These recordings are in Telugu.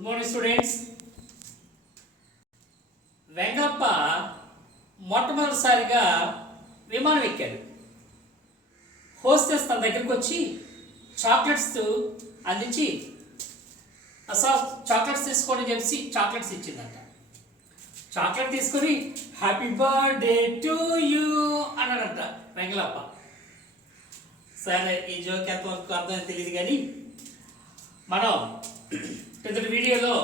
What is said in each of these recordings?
Good morning students. వెంగప్ప మొట్టమొదటిసారిగా విమానం ఎక్కాడు. హోస్టెస్ తన దగ్గరికి వచ్చి చాక్లెట్స్ అందించి అసలు చాక్లెట్స్ తీసుకోండి చెప్పి చాక్లెట్స్ ఇచ్చిందంట. చాక్లెట్ తీసుకొని హ్యాపీ బర్త్డే టు యూ అన్నాడంట వెంగళప్ప. సరే, ఈ జోక్ ఎంతవరకు అర్థం తెలియదు కానీ మనం క్రిందటి వీడియోలో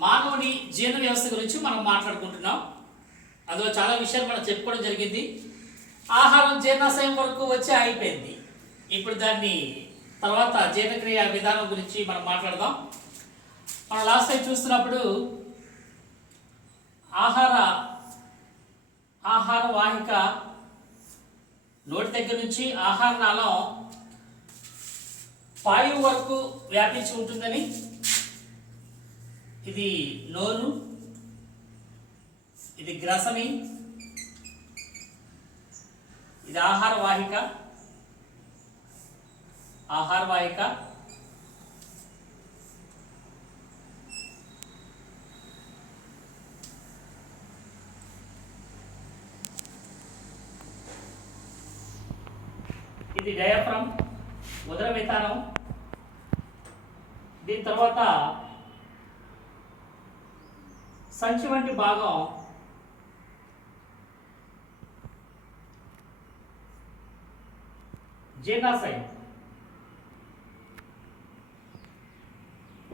మానవుని జీర్ణ వ్యవస్థ గురించి మనం మాట్లాడుకుంటున్నాం. అందులో చాలా విషయాలు మనం చెప్పుకోవడం జరిగింది. ఆహారం జీర్ణాశయం వరకు వచ్చి అయిపోయింది. ఇప్పుడు దాన్ని తర్వాత జీర్ణక్రియ విధానం గురించి మనం మాట్లాడదాం. మనం లాస్ట్ టైం చూస్తున్నప్పుడు ఆహార వాహిక నోటి దగ్గర నుంచి ఆహార నాళం పాయువు వరకు వ్యాపించి ఉంటుందని, ఇది నోరు, ఇది గ్రసని, ఇది ఆహార వాహిక. ఇది డయాఫ్రమ్, ఉదర వితానం. దీని తర్వాత సంచి వంటి భాగం జీర్ణాశయం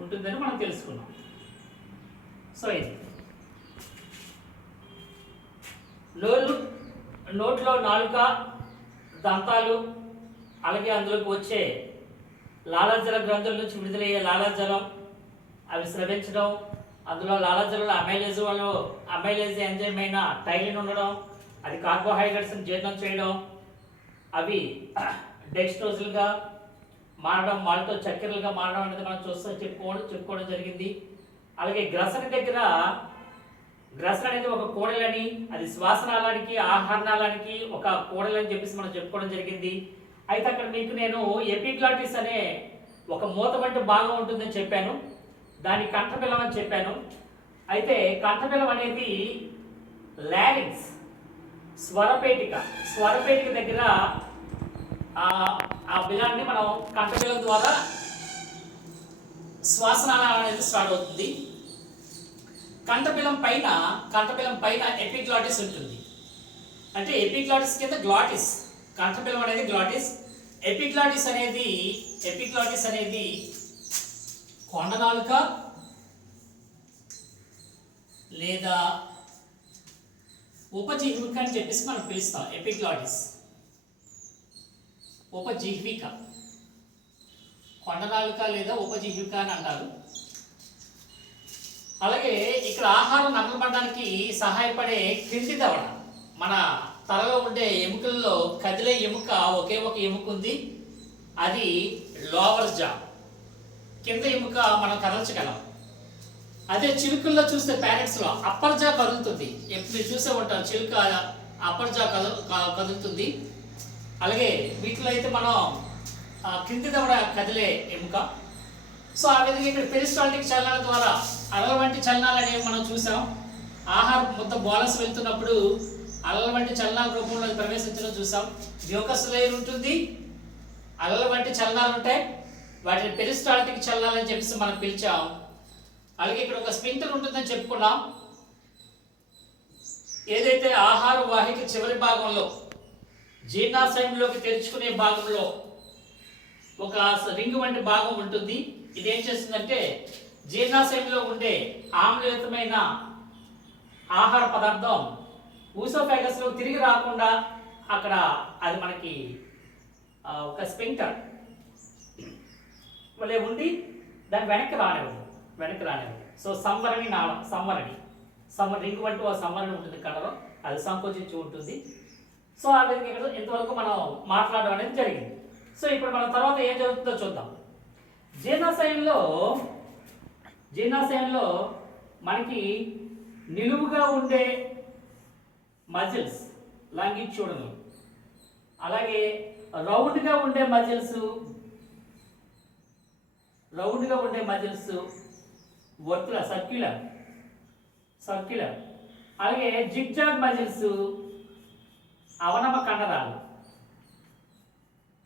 ఉంటుందని మనం తెలుసుకున్నాం. సో ఇది నోట్లో నాలుక, దంతాలు, అలాగే అందులోకి వచ్చే లాలాజల గ్రంథుల నుంచి విడుదలయ్యే లాలాజలం, అవి స్రవించడం, అందులో లాలాజలంలో అమైలేజ్ ఎంజైమ్ అయిన టైలిన్ ఉండడం, అది కార్బోహైడ్రేట్స్ని జీర్ణం చేయడం, అవి డెక్స్ట్రోజులుగా మారడం, మాల్టో చక్కెరలుగా మారడం అనేది మనం చెప్పుకోవడం జరిగింది. అలాగే గ్రసన అనేది ఒక కూడలని, అది శ్వాసనాళానికి, ఆహారనాళానికి ఒక కూడలని చెప్పేసి మనం చెప్పుకోవడం జరిగింది. అయితే అక్కడ మీకు నేను ఎపిగ్లాటిస్ అనే ఒక మూత వంటి భాగం ఉంటుందని చెప్పాను, దాన్ని కంఠబిలం అని చెప్పాను. అయితే కంఠబిలం అనేది లారింగ్స్, స్వరపేటిక దగ్గర ఆ బిలాన్ని మనం కంఠబిలం ద్వారా శ్వాసనాళం అనేది స్టార్ట్ అవుతుంది. కంఠబిలం పైన ఎపిగ్లాటిస్ ఉంటుంది. అంటే ఎపిగ్లాటిస్ కింద గ్లాటిస్, కంఠబిలం అనేది గ్లాటిస్. ఎపిగ్లాటిస్ అనేది కొండనాలుక లేదా ఉపజిహ్విక అని చెప్పేసి మనం పిలుస్తాం. ఎపిగ్లాటిస్ ఉపజిహ్విక, కొండనాలుక లేదా ఉపజిహ్విక అని అంటారు. అలాగే ఇక్కడ ఆహారం నమలబడడానికి సహాయపడే క్రింది దవడ, మన తలలో ఉండే ఎముకల్లో కదిలే ఎముక ఒకే ఒక ఎముక ఉంది, అది లోవర్ జా. కింద ఎముక మనం కదల్చగలం. అదే చిలుకల్లో చూస్తే ప్యారెట్స్లో అప్పర్ జా కదులుతుంది. ఎప్పుడు మీరు చూసే ఉంటాం, చిలుక అప్పర్ జా కదులుతుంది. అలాగే వీటిలో అయితే మనం కింది దవడ కదిలే ఎముక. సో ఆ విధంగా ఇక్కడ పెరిస్టాల్టిక్ చలనాల ద్వారా అలల వంటి చలనాలు అనేవి మనం చూసాం. ఆహారం మొత్తం బోలస్ వెళ్తున్నప్పుడు అలల వంటి చలనాల రూపంలో ప్రవేశించడం చూసాం. మ్యూకస్ లేయర్ ఉంటుంది, అలల వంటి చలనాలు ఉంటాయి, వాటిని పెరిస్టాల్టిక్ చలనాలు అని చెప్పేసి మనం పిలిచాం. అలాగే ఇక్కడ ఒక స్పింక్టర్ ఉంటుందని చెప్పుకున్నాం. ఏదైతే ఆహార వాహిక చివరి భాగంలో జీర్ణాశయంలోకి తెరుచుకునే భాగంలో ఒక రింగ్ వంటి భాగం ఉంటుంది. ఇది ఏం చేస్తుందంటే జీర్ణాశయంలో ఉండే ఆమ్లయుతమైన ఆహార పదార్థం ఊసోఫాగస్లో తిరిగి రాకుండా అక్కడ అది మనకి ఒక స్పింక్టర్ వలె ఉండి దాన్ని వెనక్కి రానివ్వదు. సో సంవరణి రింగ్ వంటి ఒక సంవరణి ఉంటుంది కళ్ళలో, అది సంకోచించి ఉంటుంది. సో ఆ విధంగా ఇక్కడ ఇంతవరకు మనం మాట్లాడడం అనేది జరిగింది. సో ఇప్పుడు మనం తర్వాత ఏం జరుగుతుందో చూద్దాం. జీర్ణాశయంలో మనకి నిలువుగా ఉండే మజిల్స్ లాంగిట్యూడల్, అలాగే రౌండ్గా ఉండే మజిల్స్ రౌండ్గా ఉండే మజిల్స్ వర్తుల సర్క్యులర్ అలాగే జిగ్జాగ్ మజిల్స్ అవనమ కండరాలు.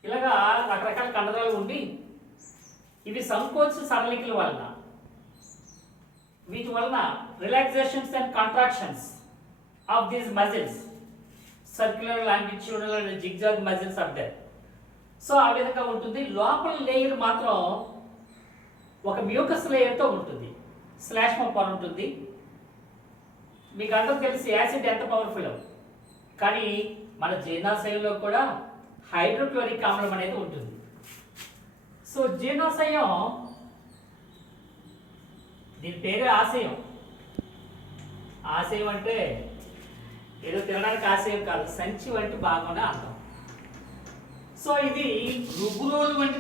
ఇలాగా రకరకాల కండరాలు ఉండి ఇవి సంకోచ సరళికల వలన వీటి వలన relaxations and contractions of these muscles circular longitudinal and zigzag muscles are there. So ఆ విధంగా ఉంటుంది. లోపల లేయర్ మాత్రం ఒక మ్యూకస్ లేయర్తో ఉంటుంది, శ్లేష్మ పొర ఉంటుంది. మీకు అందరూ తెలిసి యాసిడ్ ఎంత పవర్ఫుల్, కానీ మన జీర్ణాశయంలో కూడా హైడ్రోక్లోరిక్ ఆమ్లం అనేది ఉంటుంది. సో జీర్ణాశయం దీని పేరే ఆశయం. ఆశయం అంటే ఏదో తినడానికి ఆశయం కాదు, సంచి వంటి భాగం అర్థం. సో ఇది రుబ్బురోలు వంటి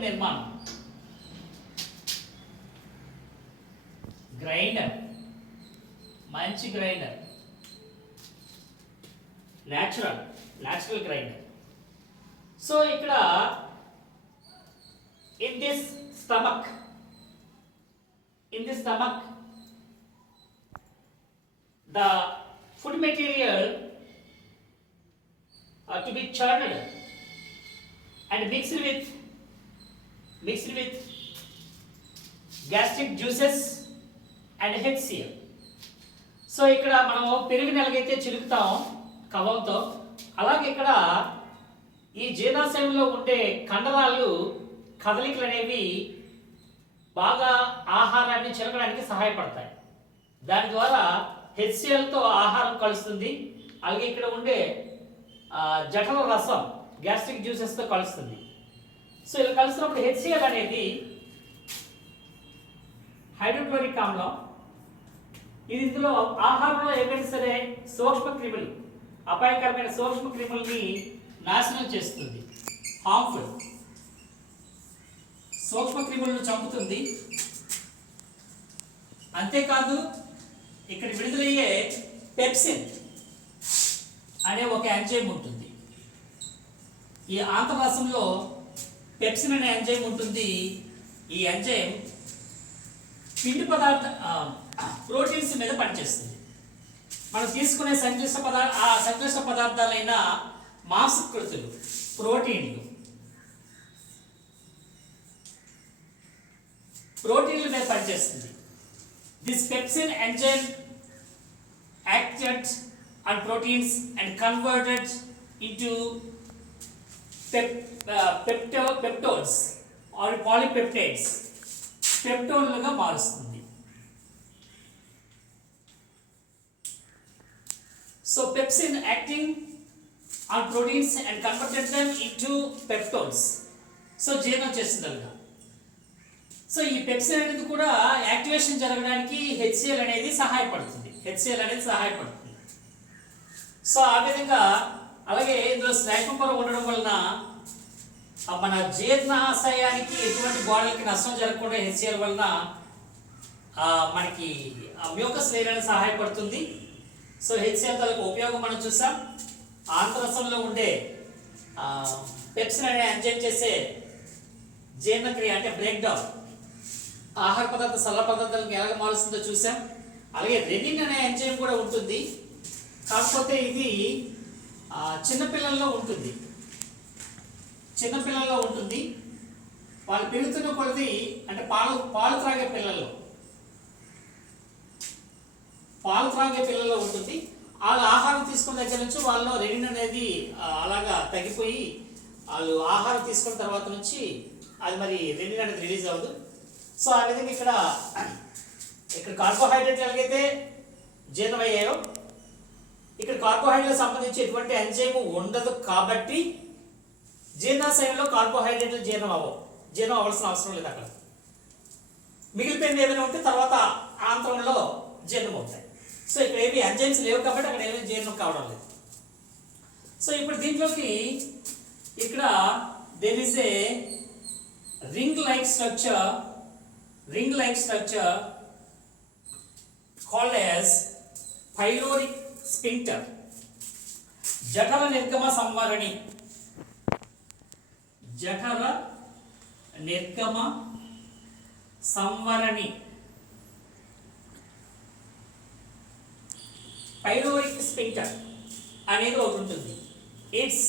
నిర్మాణం, గ్రైండర్, మంచి గ్రైండర్, న్యాచురల్ గ్రైండర్. సో ఇక్కడ in this stomach the food material to be churned and mixed with gastric juices and HCl. So ఇక్కడ మనము పెరుగుని ఎలాగైతే చిలుకుతాం కవంతో, అలాగే ఇక్కడ ఈ జీర్ణాశయంలో ఉండే కండరాలు కదలికలు అనేవి బాగా ఆహారాన్ని చిలకడానికి సహాయపడతాయి. దాని ద్వారా హెచ్సిఎల్తో ఆహారం కలుస్తుంది. అలాగే ఇక్కడ ఉండే జఠర రసం గ్యాస్ట్రిక్ జ్యూసెస్తో కలుస్తుంది. సో ఇలా కలిసినప్పుడు హెచ్సిఎల్ అనేది హైడ్రోక్లోరిక్ ఆమ్లం. ఇది ఇందులో ఆహారంలో ఏమైనా సరే సూక్ష్మక్రిములు, అపాయకరమైన సూక్ష్మక్రిములని నాశనం చేస్తుంది, హార్మ్ఫుల్ సూక్ష్మక్రిములను చంపుతుంది. అంతేకాదు ఇక్కడ విడుదలయ్యే పెప్సిన్ అనే ఒక ఎంజైమ్ ఉంటుంది. ఈ ఆంత్రరసంలో పెప్సిన్ అనే ఎంజైమ్ ఉంటుంది. ఈ ఎంజైమ్ పిండి ప్రోటీన్స్ మీద పనిచేస్తుంది. మనం తీసుకునే సంక్లిష్ట పదార్థాలైన మాంసకృతులు, ప్రోటీన్ల మీద పనిచేస్తుంది. This pepsin enzyme acted on proteins and converted into peptides or polypeptides, పెప్టోన్లుగా మారుస్తుంది. So pepsin acting on proteins and converted them into peptones. So జీర్ణం చేస్తుందలుగా. సో ఈ పెప్సిన్ అనేది కూడా యాక్టివేషన్ జరగడానికి హెచ్సిఎల్ అనేది సహాయపడుతుంది. సో ఆ విధంగా అలాగే ఇందులో శ్లేష్మ పొర ఉండడం వలన మన జీర్ణాశయానికి ఎటువంటి గోడలకి నష్టం జరగకుండా హెచ్సిఎల్ వలన మనకి మ్యూకస్ లేయర్ అనేది సహాయపడుతుంది. సో హెచ్సిఎల్ తాలూకు ఉపయోగం మనం చూసాం. ఆంత్రరసంలో ఉండే పెప్సిన్ అనే ఎంజైమ్ చేసే జీర్ణక్రియ అంటే బ్రేక్ డౌన్, ఆహార పదార్థ సరళ పదార్థాలకు ఎలాగ మారుస్తుందో చూసాం. అలాగే రెనిన్ అనే ఎంజైమ్ కూడా ఉంటుంది. కాకపోతే ఇది చిన్నపిల్లల్లో ఉంటుంది. వాళ్ళు పెరుగుతున్న కొలది అంటే పాలు త్రాగే పిల్లల్లో ఉంటుంది. వాళ్ళు ఆహారం తీసుకున్న దగ్గర నుంచి వాళ్ళలో రెనిన్ అనేది అలాగా తగ్గిపోయి వాళ్ళు ఆహారం తీసుకున్న తర్వాత నుంచి అది మరి రెనిన్ అనేది రిలీజ్ అవ్వదు. సో ఆ విధంగా ఇక్కడ కార్బోహైడ్రేట్ ఎలాగైతే జీర్ణమయ్యాయో ఇక్కడ కార్బోహైడ్రేట్ సంబంధించి ఎటువంటి ఎంజైమ్ ఉండదు. కాబట్టి జీర్ణాశయంలో కార్బోహైడ్రేట్లు జీర్ణం అవ్వాల్సిన అవసరం లేదు. అక్కడ మిగిలిపోయింది ఏమైనా ఉంటే తర్వాత ఆంత్రంలో జీర్ణం అవుతాయి. సో ఇక్కడ ఏమి ఎంజైమ్స్ లేవు కాబట్టి అక్కడ ఏమీ జీర్ణం కావడం లేదు. సో ఇప్పుడు దీంట్లోకి ఇక్కడ there is a ring like structure called as pyloric sphincter, జఠర నిర్గమ సంవరణి. జఠర నిర్గమ సంవరణి పైలోరిక్ స్పింక్టర్ అనేది ఒకటి ఉంటుంది. It's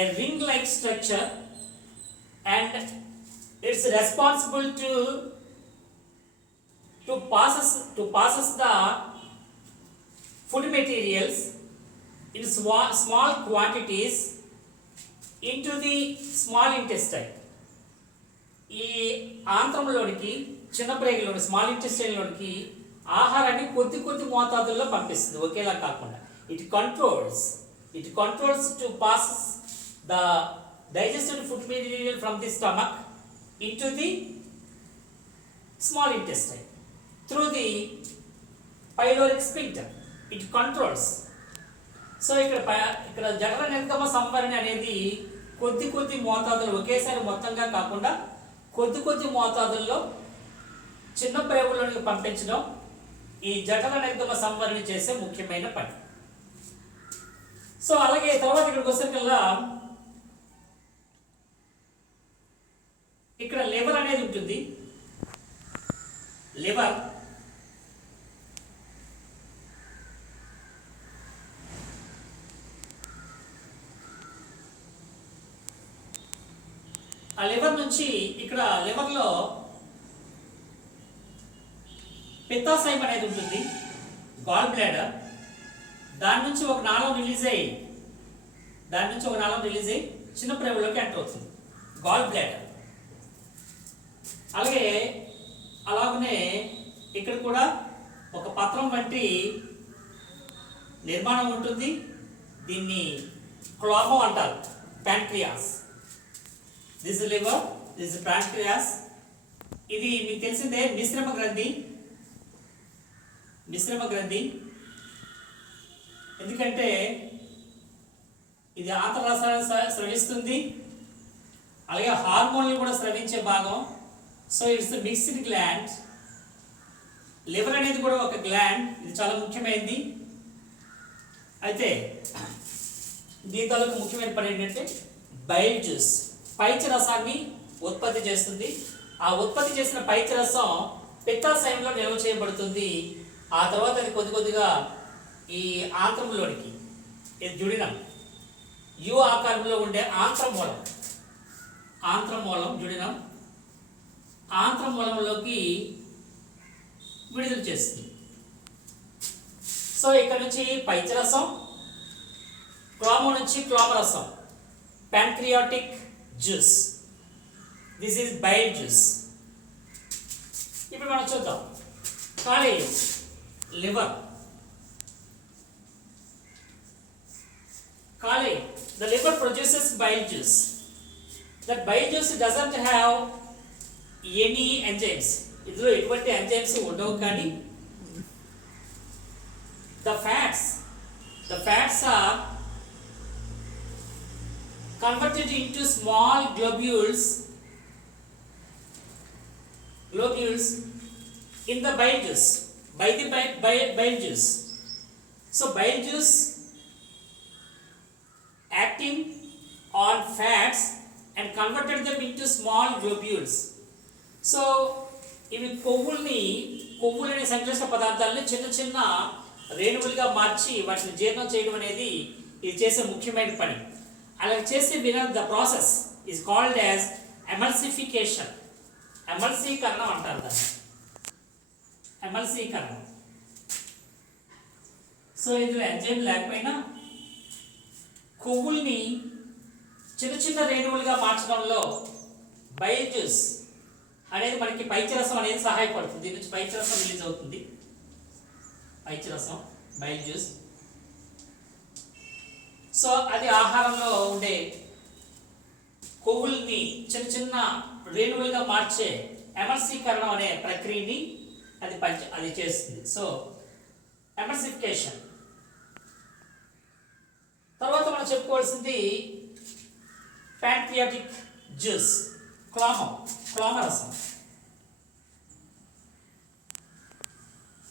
a ring like structure and it's responsible to passes the food materials in small quantities into the small intestine. ఈ ఆంత్రంలోనికి చిన్న ప్రేగులోని స్మాల్ ఇంటెస్టైన్లోనికి ఆహారాన్ని కొద్ది కొద్ది మోతాదుల్లో పంపిస్తుంది, ఒకేలా కాకుండా. It controls to pass the digested food material from the stomach into the small intestine through the pyloric sphincter. It controls. So ఇక్కడ జఠర నిర్గమ సంవరణ అనేది కొద్ది కొద్ది మోతాదులు, ఒకేసారి మొత్తంగా కాకుండా కొద్ది కొద్ది మోతాదుల్లో చిన్న ప్రేగులోనికి పంపించడం ఈ జఠర నిర్గమ సంవరణ చేసే ముఖ్యమైన పని. సో అలాగే తర్వాత ఇక్కడికి వచ్చేసరికల్లా ఇక్కడ లివర్ అనేది ఉంటుంది. లివర్ ఆ లివర్ నుంచి ఇక్కడ లివర్లో పిత్తాశయం అనేది ఉంటుంది, గాల్ బ్లాడర్. దాని నుంచి ఒక నాళం రిలీజ్ అయ్యి చిన్న ప్రేగులోకి ఎంటర్ అవుతుంది, గాల్ బ్లాడర్. అలాగనే ఇక్కడ కూడా ఒక పత్రం వంటి నిర్మాణం ఉంటుంది. దీన్ని క్లోమో అంటారు, pancreas. This is liver, this is pancreas. ఇది మీకు తెలిసిందే మిశ్రమ గ్రంథి. ఎందుకంటే ఇది ఆంత్రరసాలను స్రవిస్తుంది, అలాగే హార్మోన్లు కూడా స్రవించే భాగం. So it's mixed gland. Liver అనేది కూడా ఒక గ్లాండ్, ఇది చాలా ముఖ్యమైనది. అయితే దీని తాలూకు ముఖ్యమైన పని ఏంటంటే బైల్ జ్యూస్, పైచరసాన్ని ఉత్పత్తి చేస్తుంది. ఆ ఉత్పత్తి చేసిన పైచరసం పిత్తాశయంలో నిల్వ చేయబడుతుంది. ఆ తర్వాత అది కొద్ది కొద్దిగా ఈ ఆంత్రంలోనికి, ఇది జుడినం, యు ఆకారంలో ఉండే ఆంత్రమూలం జుడినం ఆంత్రమూలంలోకి విడుదల చేస్తుంది. సో ఇక్కడ నుంచి పైచరసం, క్లోమో నుంచి క్లోమరసం, pancreatic juice. This is bile juice. ఇప్పుడు మనం చూద్దాం. కాలేయం, లివర్. కాలేయం, the liver produces bile juice. That bile juice doesn't have any enzymes. ఇందులో ఎటువంటి ఎంజైమ్స్ ఉండవు, కానీ the fats are converted into small globules in the bile juice by the bile juice. So bile juice acting on fats and converted them into small globules. So ఇవి కొవ్వులనే సంక్లిష్ట పదార్థాలని చిన్న చిన్న రేణువులుగా మార్చి వాటిని జీర్ణం చేయడం అనేది ఇది చేసే ముఖ్యమైన పని. అలా చేసే the process is called as emulsification. ఎమల్సీకరణం అంటారు దాన్ని, ఎమల్సీకరణం. సో ఇందులో ఎంజైమ్ లేకపోయినా కొవ్వుల్ని చిన్న చిన్న రేణువులుగా మార్చడంలో బైల్ జ్యూస్ అనేది మనకి పైచరసం అనేది సహాయపడుతుంది. దీని నుంచి పైచరసం రిలీజ్ అవుతుంది, పైచరసం, బైల్ జ్యూస్. సో అది ఆహారంలో ఉండే కొవ్వుల్ని చిన్న చిన్న రేణువులుగా మార్చే ఎమల్సీకరణం అనే ప్రక్రియని అది చేస్తుంది. So emulsification. తర్వాత మనం చెప్పుకోవాల్సింది ప్యాంక్రియాటిక్ జ్యూస్, క్లోమరసం.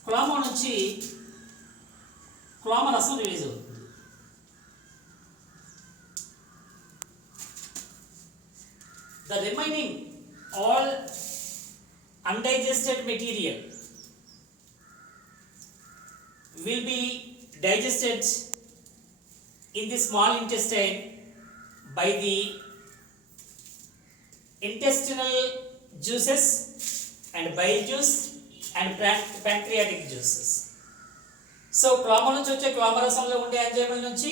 క్లోమో నుంచి క్లోమరసం రిలీజ్ అవుతుంది. The remaining all undigested material will be digested in the small intestine by the intestinal juices and bile juice and pancreatic juices. So క్లోమ నుంచి వచ్చే క్లోమరసంలో ఉండే ఎంజైముల నుంచి,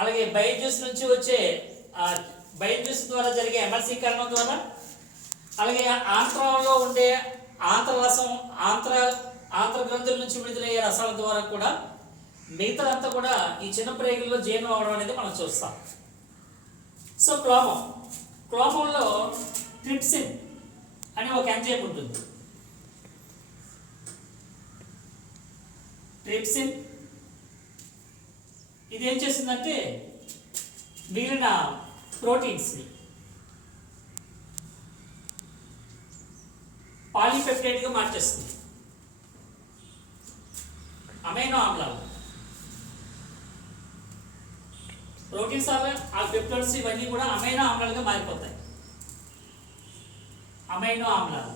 అలాగే బైల్ జ్యూస్ నుంచి వచ్చే బైల్ జ్యూస్ ద్వారా జరిగే ఎమల్సీకరణం ద్వారా, అలాగే ఆంత్రంలో ఉండే ఆంత్రరసం ఆంత్ర గ్రంథుల నుంచి విడుదలయ్యే రసాల ద్వారా కూడా మిగతాదంతా కూడా ఈ చిన్న ప్రేగుల్లో జీర్ణం అవడం అనేది మనం చూస్తాం. సో క్లోమంలో ట్రిప్సిన్ అనే ఒక ఎంజైమ్ ఉంటుంది. ట్రిప్సిన్ ఇది ఏం చేస్తుందంటే మిగిలిన ప్రోటీన్స్ని పాలీపెప్టైడ్గా మార్చేస్తుంది. అమైనో ఆమ్లాలు, ప్రోటీన్స్ ఆ పెప్టైడ్స్ ఇవన్నీ కూడా అమైనో ఆమ్లాలుగా మారిపోతాయి. అమైనో ఆమ్లాలు.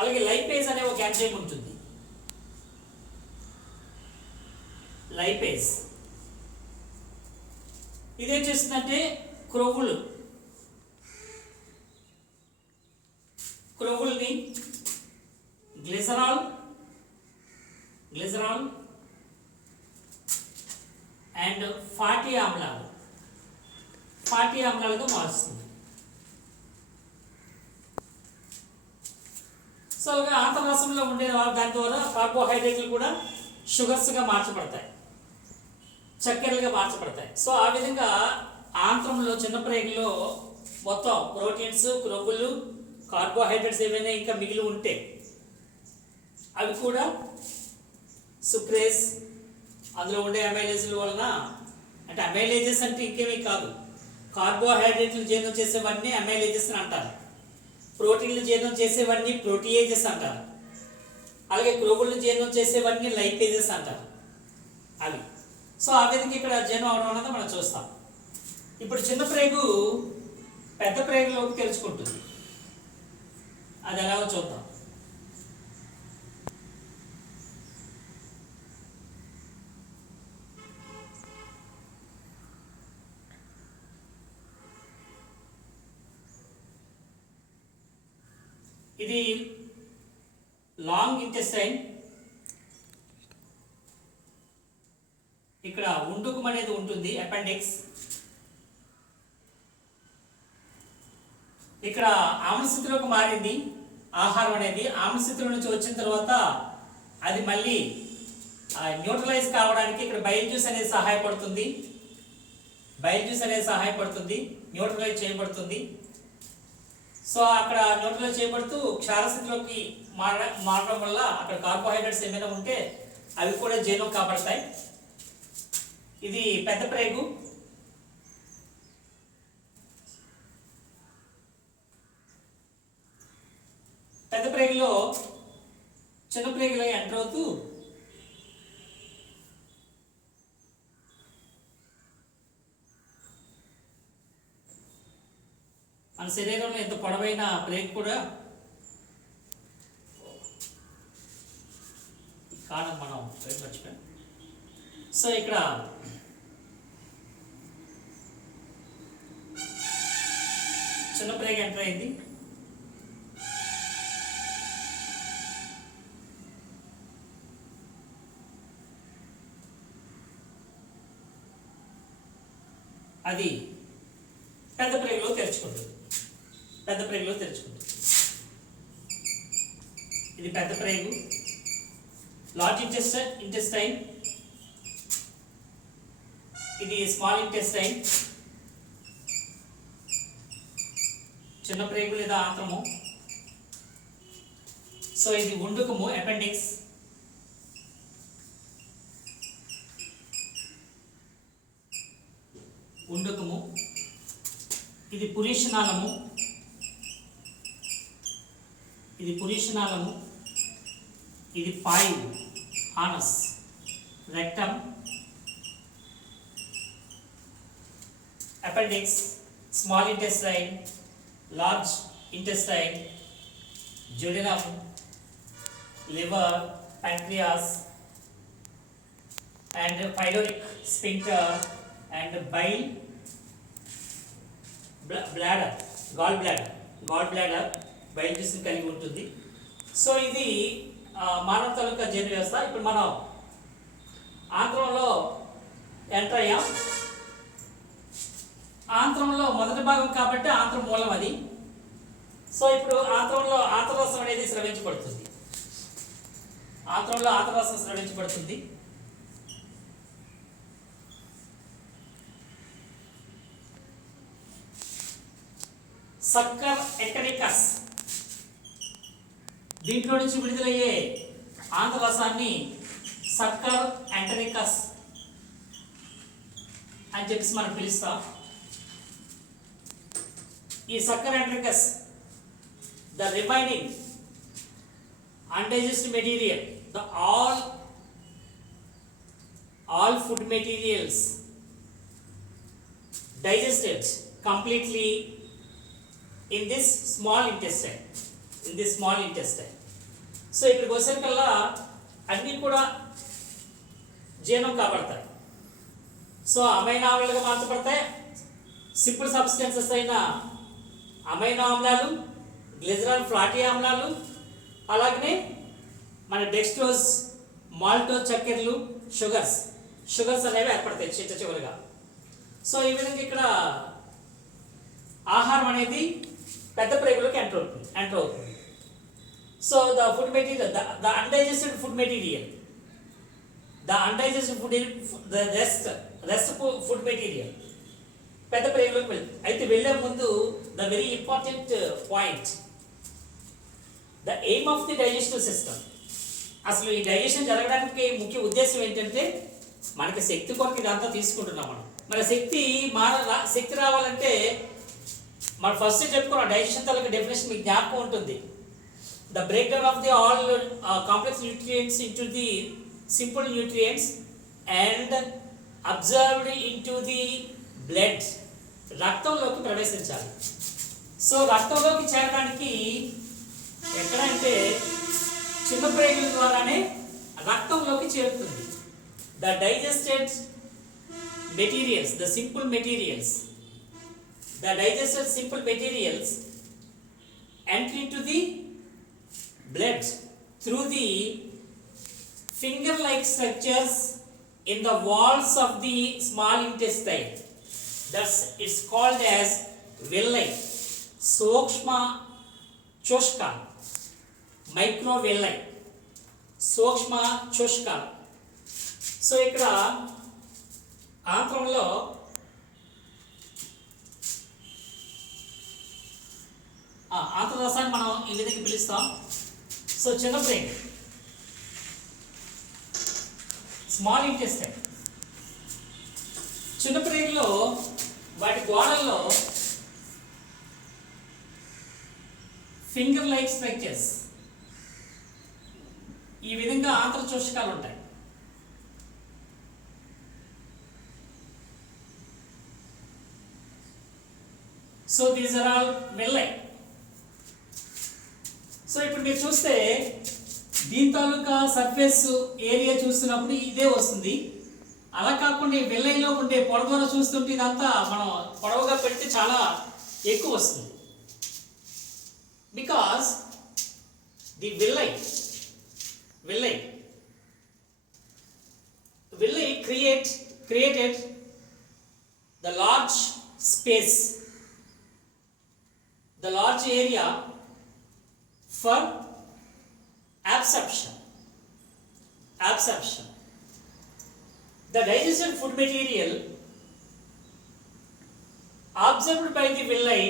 అలాగే లైపేజ్ అనే ఒక ఎంజైమ్ ఉంటుంది. లైపేజ్ ఇదేం చేస్తుందంటే క్రొవ్వుల్ని గ్లిజరాల్ అండ్ ఫాటీ ఆమ్లాలుగా మారుస్తుంది. సో అలాగే ఆంతరరసంలో ఉండే దాని ద్వారా కార్బోహైడ్రేట్లు కూడా షుగర్స్గా మార్చబడతాయి, చక్కెరలుగా మార్చబడతాయి. సో ఆ విధంగా ఆంత్రంలో చిన్న ప్రేగులో మొత్తం ప్రోటీన్స్, క్రొవ్వులు, కార్బోహైడ్రేట్స్ ఏవైనా ఇంకా మిగిలి ఉంటే అవి కూడా సుక్రేజ్, అందులో ఉండే అమైలేజ్ల వలన, అంటే అమైలేజెస్ అంటే ఇంకేమీ కాదు, కార్బోహైడ్రేట్లు జీర్ణం చేసేవన్నీ అమైలేజెస్ అని అంటారు, ప్రోటీన్లు జీర్ణం చేసేవన్నీ ప్రోటీయేజెస్ అంటారు, అలాగే క్రొవ్వులు జీర్ణం చేసేవన్నీ లైపేజెస్ అంటారు అవి. సో ఆ విధంగా ఇక్కడ జీర్ణం అవడం అనేది మనం చూస్తాం. ఇప్పుడు చిన్న ప్రేగు పెద్ద ప్రేగులోకి తెలుసుకుంటుంది. అది ఎలాగో చూద్దాం. ఇది లాంగ్ ఇంటెస్టైన్. ఇక్కడ ఉండుకం అనేది ఉంటుంది, అపెండిక్స్. ఇక్కడ ఆమ్లస్థితిలోకి మారింది ఆహారం అనేది. ఆమ్లస్థితిలో నుంచి వచ్చిన తర్వాత అది మళ్ళీ న్యూట్రలైజ్ కావడానికి ఇక్కడ బైల్ జ్యూస్ అనేది సహాయపడుతుంది, న్యూట్రలైజ్ చేయబడుతుంది. సో అక్కడ న్యూట్రలైజ్ చేయబడుతూ క్షారస్థితిలోకి మారడం వల్ల అక్కడ కార్బోహైడ్రేట్స్ ఏమైనా ఉంటే అవి కూడా జీర్ణం కాబడతాయి. ఇది పెద్ద ప్రేగు. పెద్ద ప్రేగులో చిన్న ప్రేగులో ఎంటర్ అవుతూ మన శరీరంలో ఎంత పొడవైన ప్రేగు కూడా కారణం మనం మర్చిపోయాం. సో ఇక్కడ చిన్న ప్రేగు ఎంటర్ అయింది. అది పెద్ద ప్రేగులో తెరుచుకుంటుంది. ఇది పెద్ద ప్రేగు. లార్జ్ ఇంటెస్టైన్, ఇది స్మాల్ ఇంటెస్టైన్. చిన్న ప్రేగు లేదా ఆంత్రము. సో ఇది ఉండుకము, అపెండిక్స్. ఇది పురీషనాళము. ఇది పాయివ్, anus, rectum. appendix, small intestine, large intestine, duodenum, liver, pancreas, and pyloric sphincter, and bile, bladder, gallbladder బయలు జ్యూస్ని కలిగి ఉంటుంది. సో ఇది మానవ తాలూకా జీర్ణ వ్యవస్థ. ఇప్పుడు మనం ఆంత్రంలో ఎంటర్ అయ్యాం. ఆంత్రంలో మొదటి భాగం కాబట్టి ఆంత్ర మూలం అది. సో ఇప్పుడు ఆంత్రంలో ఆంత్రరసం అనేది స్రవించబడుతుంది. ఆంత్రంలో ఆంత్రరసం స్రవించబడుతుంది. సక్కర్ ఎంటరికస్, దీంట్లో నుంచి విడుదలయ్యే ఆంధ్రరసాన్ని సక్కర్ ఎంటరికస్ అని చెప్పేసి మనం పిలుస్తాం. ఈ succus entericus the remaining undigested material, the all food materials digested completely in this small intestine. So ఇక్కడికి వచ్చేసరికల్లా అన్నీ కూడా జీర్ణం కాబడతాయి. సో అమైనో ఆమ్లాలుగా మార్చబడతాయి. సింపుల్ సబ్స్టెన్సెస్ అయిన అమైనో ఆమ్లాలు, గ్లిజరాల్ ఫ్లాటీ ఆమ్లాలు, అలాగనే మన డెక్స్ట్రోజ్, మాల్టోజ్ చక్కెరలు, షుగర్స్ అనేవి ఏర్పడతాయి చివరిగా. సో ఈ విధంగా ఇక్కడ ఆహారం అనేది పెద్ద ప్రేగులోకి ఎంటర్ అవుతుంది. So the food material, the undigested food material, rest food material పెద్ద ప్రేగులోకి వెళ్తుంది. అయితే వెళ్ళే ముందు the very important point, the aim of the digestive system. అసలు ఈ డైజెషన్ జరగడానికి ముఖ్య ఉద్దేశం ఏంటంటే మనకి శక్తి కొరకు ఇదంతా తీసుకుంటున్నాం మనం. మన శక్తి రావాలంటే మనం ఫస్ట్ చెప్పుకున్నాం, డైజెషన్ తాలూకు డెఫినేషన్ మీకు జ్ఞాపకం ఉంటుంది. The break down of the all complex nutrients into the simple nutrients and absorbed into the blood, రక్తంలోకి ప్రవేశించాలి. సో రక్తంలోకి చేరడానికి ఎక్కడంటే చిన్న ప్రేగుల ద్వారానే రక్తంలోకి చేరుతుంది. The digested materials, the simple materials, the digested simple materials enter into the blood through the finger-like structures in the walls of the small intestine. Thus it's called as villi, sukshma choshka, microvilli, sukshma choshka. So ఇక్కడ ఆంత్రంలో ఆంత్రరసాన్ని మనం ఈ విధంగా పిలుస్తాం. సో చిన్న బ్రెయిన్, స్మాల్ ఇంటెస్టైన్, చిన్న బ్రెయిన్లో వాటి గోడల్లో ఫింగర్ లైక్ స్ట్రక్చర్స్, ఈ విధంగా ఆంత్రచోషకాలు ఉంటాయి. So these are all villi. సో ఇప్పుడు మీరు చూస్తే దీని తాలూకా సర్ఫేస్ ఏరియా చూస్తున్నప్పుడు ఇదే వస్తుంది. అలా కాకుండా ఈ villiలో ఉండే పొడవున చూస్తుంటే ఇదంతా మనం పొడవుగా పెడితే చాలా ఎక్కువ వస్తుంది. Because the villi created the large space, the large area for absorption. The digested food material absorbed by the villi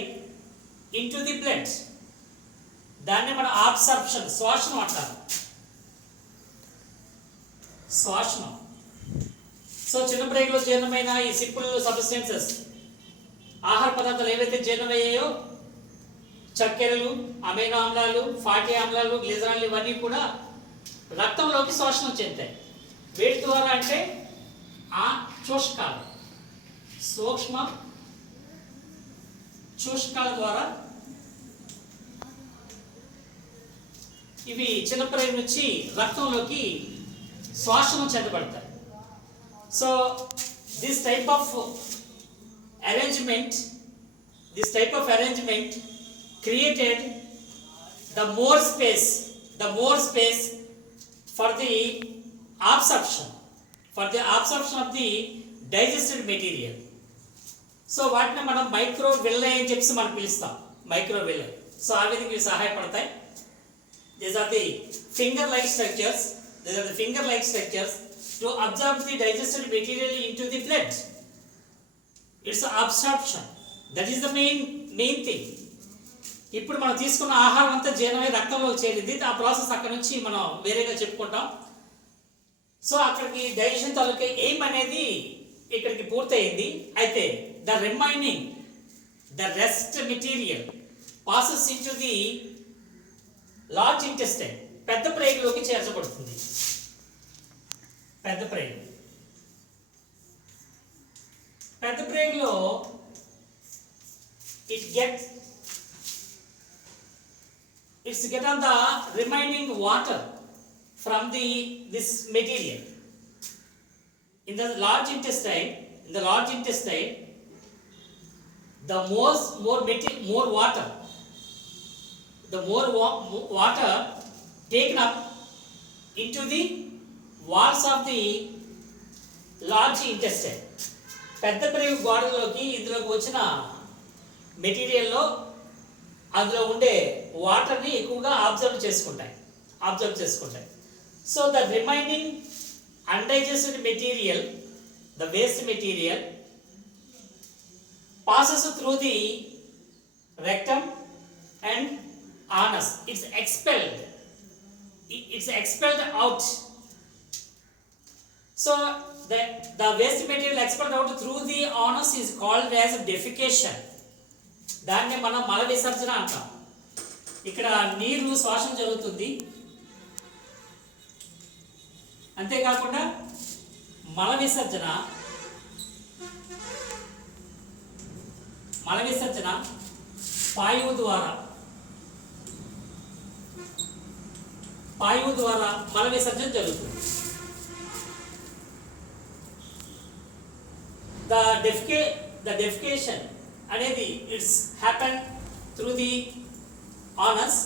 into the blood, దాన్ని మనం అబ్సార్ప్షన్, శ్వాసనం అంటారు. సో చిన్న బ్రేక్లో జీర్ణమైన ఈ సింపుల్ సబ్స్టెన్సెస్, ఆహార పదార్థాలు ఏవైతే జీర్ణమయ్యాయో, చక్కెరలు, అమైనో ఆమ్లాలు, ఫ్యాటీ ఆమ్లాలు, గ్లిజరాన్లు, ఇవన్నీ కూడా రక్తంలోకి శోషణం చెందాయి. వేటి ద్వారా అంటే ఆ చోషకాలు, సూక్ష్మ చూషకాల ద్వారా ఇవి చిన్నప్రేగు నుంచి రక్తంలోకి శ్వాసనం చెందబడతాయి. So this type of arrangement created the more space for the absorption of the digested material. So వాటిని మనం మైక్రోవిల్లై అని చెప్పి మనం పిలుస్తాం, మైక్రోవిల్లై. సో ఆ విధంగా ఇవి సహాయపడతాయి. These are the finger-like structures to absorb the digested material into the blood. It's absorption. That is the main thing. ఇప్పుడు మనం తీసుకున్న ఆహారం అంతా జీర్ణమై రక్తంలోకి చేరింది. ఆ ప్రాసెస్ అక్కడ నుంచి మనం వేరేగా చెప్పుకుంటాం. సో అక్కడికి డైజెషన్ తాలూకా ఎయిమ్ అనేది ఇక్కడికి పూర్తయింది. అయితే the rest material passes into the large intestine, పెద్ద ప్రేగులోకి చేర్చబడుతుంది. పెద్ద ప్రేగులో it's get on the remaining water from this material in the large intestine. The more water taken up into the walls of the large intestine. పెద్ద ప్రేగు గోడలోకి ఇందులోకి వచ్చిన మెటీరియల్లో అందులో ఉండే వాటర్ని ఎక్కువగా అబ్జర్వ్ చేసుకుంటాయి. So the remaining undigested material, the waste material passes through the rectum and anus. It's expelled out. So the waste material expelled out through the anus is called as defecation. దాన్ని మనం మల విసర్జన అంటాం. ఇక్కడ నీరు శ్వాసన జరుగుతుంది. అంతేకాకుండా మల విసర్జన పాయువు ద్వారా మల విసర్జన జరుగుతుంది. The defecation అనేది it's happen through the anus.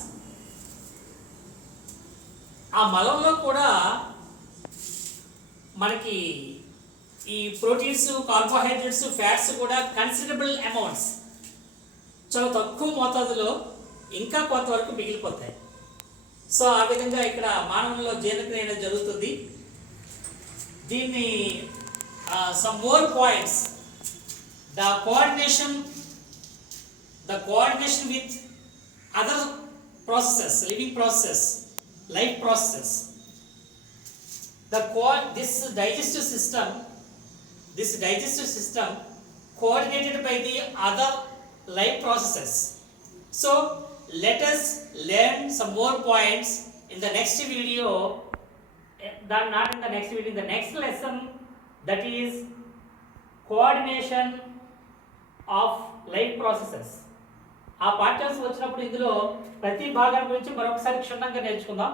ఆ మలంలో కూడా మనకి ఈ ప్రోటీన్స్, కార్బోహైడ్రేట్స్, ఫ్యాట్స్ కూడా కన్సిడరబుల్ అమౌంట్స్, చాలా తక్కువ మోతాదులో ఇంకా కొంతవరకు మిగిలిపోతాయి. సో ఆ విధంగా ఇక్కడ మానవుల్లో జీర్ణక్రియ అనేది జరుగుతుంది. దీన్ని some more points, the coordination with other processes, living process, life process. This digestive system coordinated by the other life processes. So let us learn some more points in the next video. Not in the next video, in the next lesson, that is coordination of life processes. ఆ పాఠ్యాంశం వచ్చినప్పుడు ఇందులో ప్రతి భాగం గురించి మరొకసారి క్షుణ్ణంగా నేర్చుకుందాం.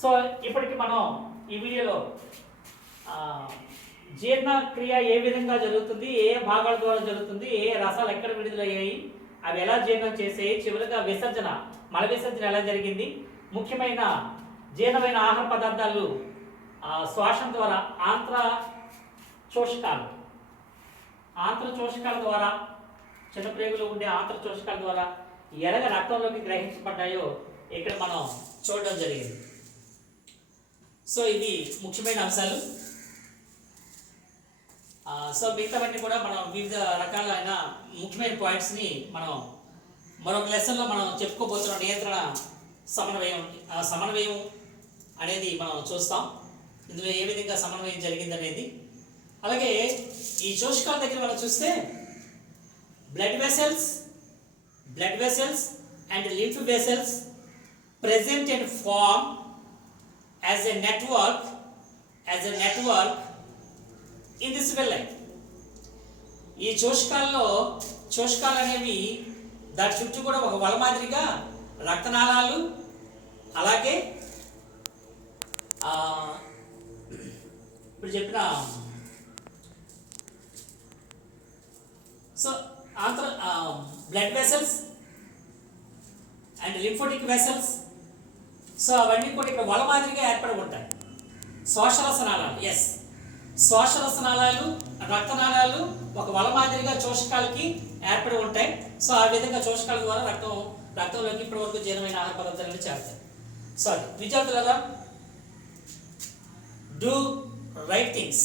సో ఇప్పటికి మనం ఈ వీడియోలో జీర్ణక్రియ ఏ విధంగా జరుగుతుంది, ఏ భాగాల ద్వారా జరుగుతుంది, ఏ రసాలు ఎక్కడ విడుదలయ్యాయి, అవి ఎలా జీర్ణం చేసాయి, చివరిగా మల విసర్జన ఎలా జరిగింది, ముఖ్యమైన జీర్ణమైన ఆహార పదార్థాలు శ్వాసన ద్వారా ఆంత్రచోషకాల ద్వారా, చిన్నప్రేగులో ఉండే ఆంత్రచోషకాల ద్వారా ఎలాగ రక్తంలోకి గ్రహించబడ్డాయో ఇక్కడ మనం చూడడం జరిగింది. సో ఇది ముఖ్యమైన అంశాలు. సో మిగతావన్నీ కూడా మనం వివిధ రకాలైన ముఖ్యమైన పాయింట్స్ని మనం మరొక లెసన్లో మనం చెప్పుకోబోతున్నాం. నియంత్రణ సమన్వయం అనేది మనం చూస్తాం. ఇందులో ఏ విధంగా సమన్వయం జరిగింది అనేది. అలాగే ఈ చోషకాల దగ్గర మనం చూస్తే blood vessels and lymph vessels present and form as a network in this villi. ఈ చోషకాల్లో శోషకాలు అనేవి దాని చుట్టూ కూడా ఒక వల మాదిరిగా రక్తనాళాలు, అలాగే ఇప్పుడు చెప్పిన so blood vessels and lymphatic vessels, so అవన్నీ కూడా ఇక్కడ వల మాదిరిగా ఏర్పడి ఉంటాయి. శ్వాసరసనాళాలు, శ్వాసరసనాళాలు, రక్తనాళాలు ఒక వల మాదిరిగా శోషకాలకి ఏర్పడి ఉంటాయి. సో ఆ విధంగా శోషకాల ద్వారా రక్తంలోకి ఇప్పటి వరకు జీర్ణమైన ఆహార పదార్థాలను చేరుతాయి. సో అది విద్యార్థులారా, do right things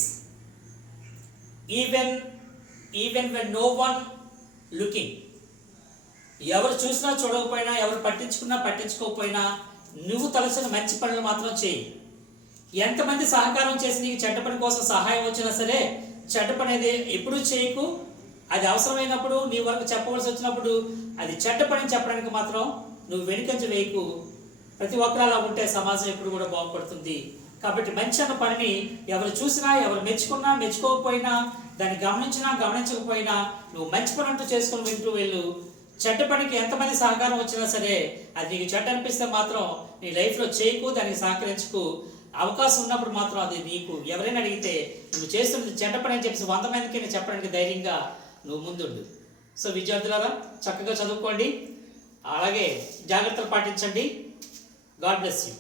even when no one looking. ఎవరు చూసినా చూడకపోయినా, ఎవరు పట్టించుకున్నా పట్టించుకోకపోయినా, నువ్వు తలసిన మంచి పనులు మాత్రం చేయి. ఎంతమంది సహకారం చేసి నీకు చెడ్డ పని కోసం సహాయం వచ్చినా సరే, చెడ్డ పని అనేది ఎప్పుడూ చేయకు. అది అవసరమైనప్పుడు నీ వరకు చెప్పవలసి వచ్చినప్పుడు అది చెడ్డ పని చెప్పడానికి మాత్రం నువ్వు వెనుకంజ వేయకు. ప్రతి ఒక్కరు అలా ఉంటే సమాజం ఎప్పుడు కూడా బాగుపడుతుంది. కాబట్టి మంచి అన్న పనిని ఎవరు చూసినా, ఎవరు మెచ్చుకున్నా మెచ్చుకోకపోయినా, దాన్ని గమనించినా గమనించకపోయినా నువ్వు మంచి పని అంటూ చేసుకుని వింటూ వెళ్ళు. చెడ్డ పనికి ఎంతమంది సహకారం వచ్చినా సరే, అది నీకు చెడ్డ అనిపిస్తే మాత్రం నీ లైఫ్లో చేయకు, దానికి సహకరించుకు. అవకాశం ఉన్నప్పుడు మాత్రం అది నీకు ఎవరైనా అడిగితే నువ్వు చేస్తున్నది చెడ్డ పని అని చెప్పేసి 100 మందికి నేను చెప్పడానికి ధైర్యంగా నువ్వు ముందుండు. సో విద్యార్థులారా, చక్కగా చదువుకోండి, అలాగే జాగ్రత్తలు పాటించండి. God bless you.